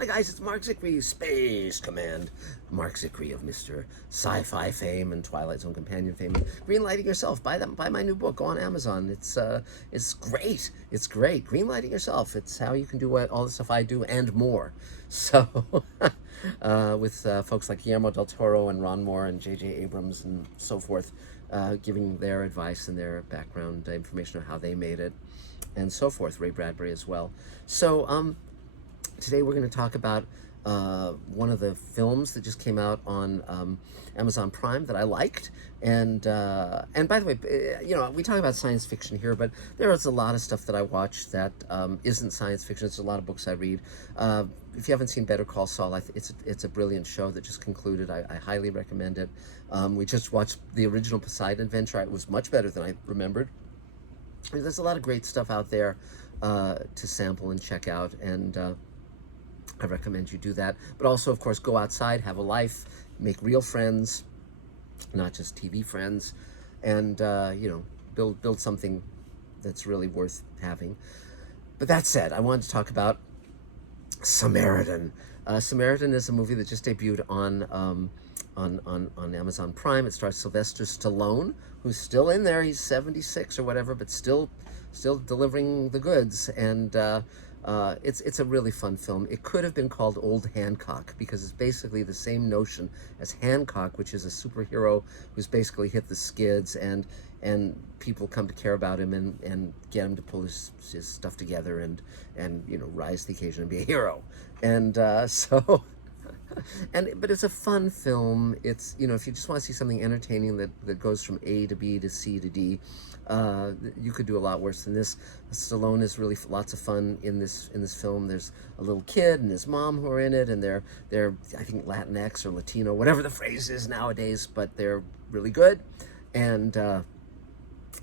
Hi guys, it's Mark Zickrey, Space Command. Mark Zickrey of Mr. Sci-Fi fame and Twilight Zone companion fame. Greenlighting Yourself. Buy my new book. Go on Amazon. It's great. It's great. Greenlighting Yourself. It's how you can do all the stuff I do and more. So, with folks like Guillermo del Toro and Ron Moore and J.J. Abrams and so forth, giving their advice and their background information on how they made it, and so forth. Ray Bradbury as well. So, today we're going to talk about one of the films that just came out on Amazon Prime that I liked. And by the way, we talk about science fiction here, but there is a lot of stuff that I watch that isn't science fiction. It's a lot of books I read. If you haven't seen Better Call Saul, it's a brilliant show that just concluded. I highly recommend it. We just watched the original Poseidon Adventure. It was much better than I remembered. There's a lot of great stuff out there to sample and check out, and I recommend you do that. But also, of course, go outside, have a life, make real friends, not just TV friends, and build something that's really worth having. But that said, I wanted to talk about Samaritan. Samaritan is a movie that just debuted on Amazon Prime. It stars Sylvester Stallone, who's still in there. He's 76 or whatever, but still delivering the goods. And it's a really fun film. It could have been called Old Hancock, because it's basically the same notion as Hancock, which is a superhero who's basically hit the skids, and people come to care about him and get him to pull his stuff together and rise to the occasion and be a hero. And but it's a fun film. It's, if you just want to see something entertaining that goes from A to B to C to D, you could do a lot worse than this. Stallone is really lots of fun in this film. There's a little kid and his mom who are in it, and they're I think Latinx or Latino, whatever the phrase is nowadays, but they're really good. And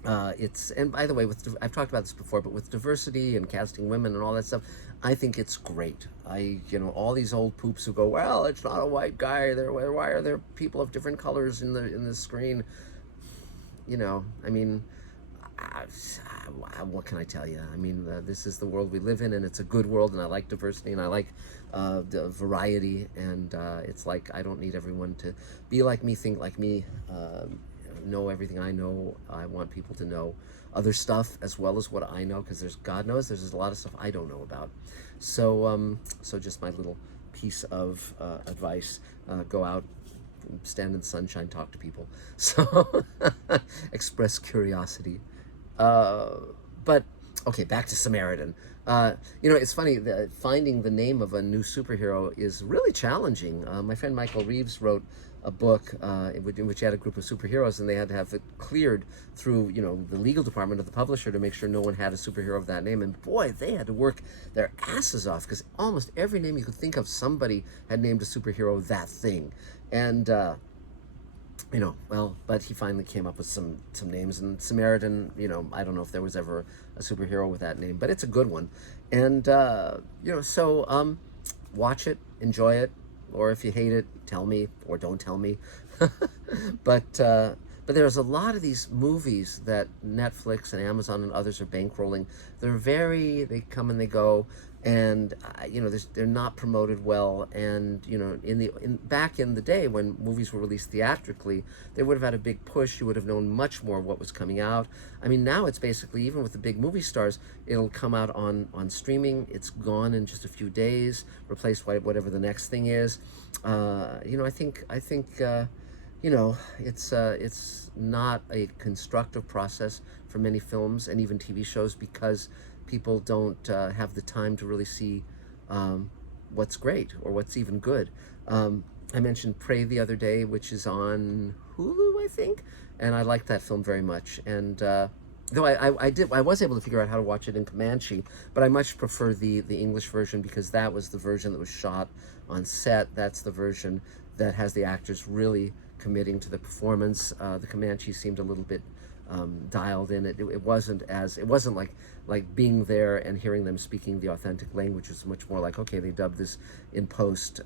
and by the way, I've talked about this before, but with diversity and casting women and all that stuff, I think it's great. All these old poops who go, well, it's not a white guy. Why are there people of different colors in the screen? What can I tell you? This is the world we live in, and it's a good world, and I like diversity, and I like the variety, and it's like I don't need everyone to be like me, think like me, know everything I know. I want people to know other stuff as well as what I know, because God knows there's a lot of stuff I don't know about. So just my little piece of advice: go out, stand in the sunshine, talk to people. So express curiosity. But okay, back to Samaritan. It's funny, finding the name of a new superhero is really challenging. My friend Michael Reeves wrote a book in which he had a group of superheroes, and they had to have it cleared through the legal department of the publisher to make sure no one had a superhero of that name. And boy, they had to work their asses off, because almost every name you could think of, somebody had named a superhero that thing. And but he finally came up with some names, and Samaritan, I don't know if there was ever a superhero with that name, but it's a good one. And watch it, enjoy it, or if you hate it, tell me, or don't tell me. But there's a lot of these movies that Netflix and Amazon and others are bankrolling. They come and they go, and they're not promoted well. And back in the day when movies were released theatrically, they would have had a big push. You would have known much more what was coming out. Now it's basically, even with the big movie stars, it'll come out on streaming. It's gone in just a few days, replaced by whatever the next thing is. I think it's not a constructive process for many films and even TV shows, because people don't have the time to really see what's great or what's even good. I mentioned Prey the other day, which is on Hulu, I think, and I liked that film very much. And though I was able to figure out how to watch it in Comanche, but I much prefer the English version, because that was the version that was shot on set. That's the version that has the actors really committing to the performance. The Comanche seemed a little bit dialed in. It wasn't like being there and hearing them speaking the authentic language. It was much more like, okay, they dubbed this in post,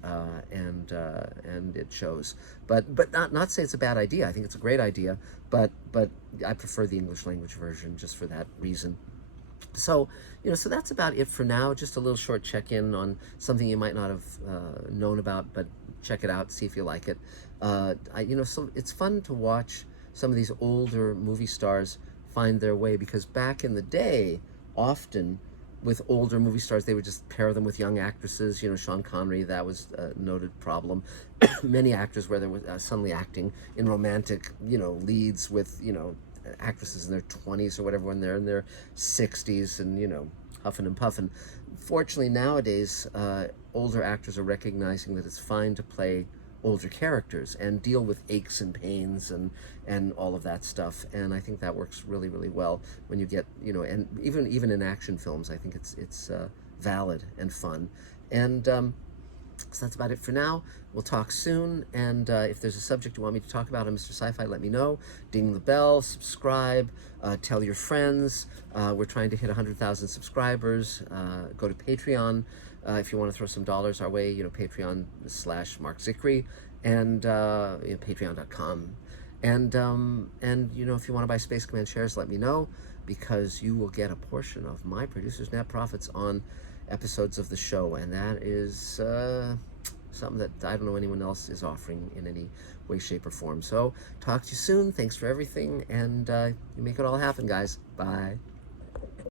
and it shows. But not say it's a bad idea. I think it's a great idea. But I prefer the English language version just for that reason. So, so that's about it for now. Just a little short check-in on something you might not have known about, but check it out, see if you like it. So it's fun to watch some of these older movie stars find their way, because back in the day, often with older movie stars, they would just pair them with young actresses. Sean Connery, that was a noted problem. Many actors where they were suddenly acting in romantic, leads with, actresses in their 20s or whatever, when they're in their 60s and, huffing and puffing. Fortunately, nowadays, older actors are recognizing that it's fine to play older characters and deal with aches and pains and all of that stuff. And I think that works really, really well when you get, and even in action films, I think it's valid and fun. And so that's about it for now. We'll talk soon, and if there's a subject you want me to talk about on Mr. Sci-Fi, let me know. Ding the bell, subscribe, tell your friends. We're trying to hit 100,000 subscribers. Go to Patreon if you want to throw some dollars our way. Patreon/Mark Zickery, and Patreon.com. And if you want to buy Space Command shares, let me know, because you will get a portion of my producer's net profits on episodes of the show, and that is something that I don't know anyone else is offering in any way, shape, or form. So talk to you soon. Thanks for everything, and you make it all happen, guys. Bye.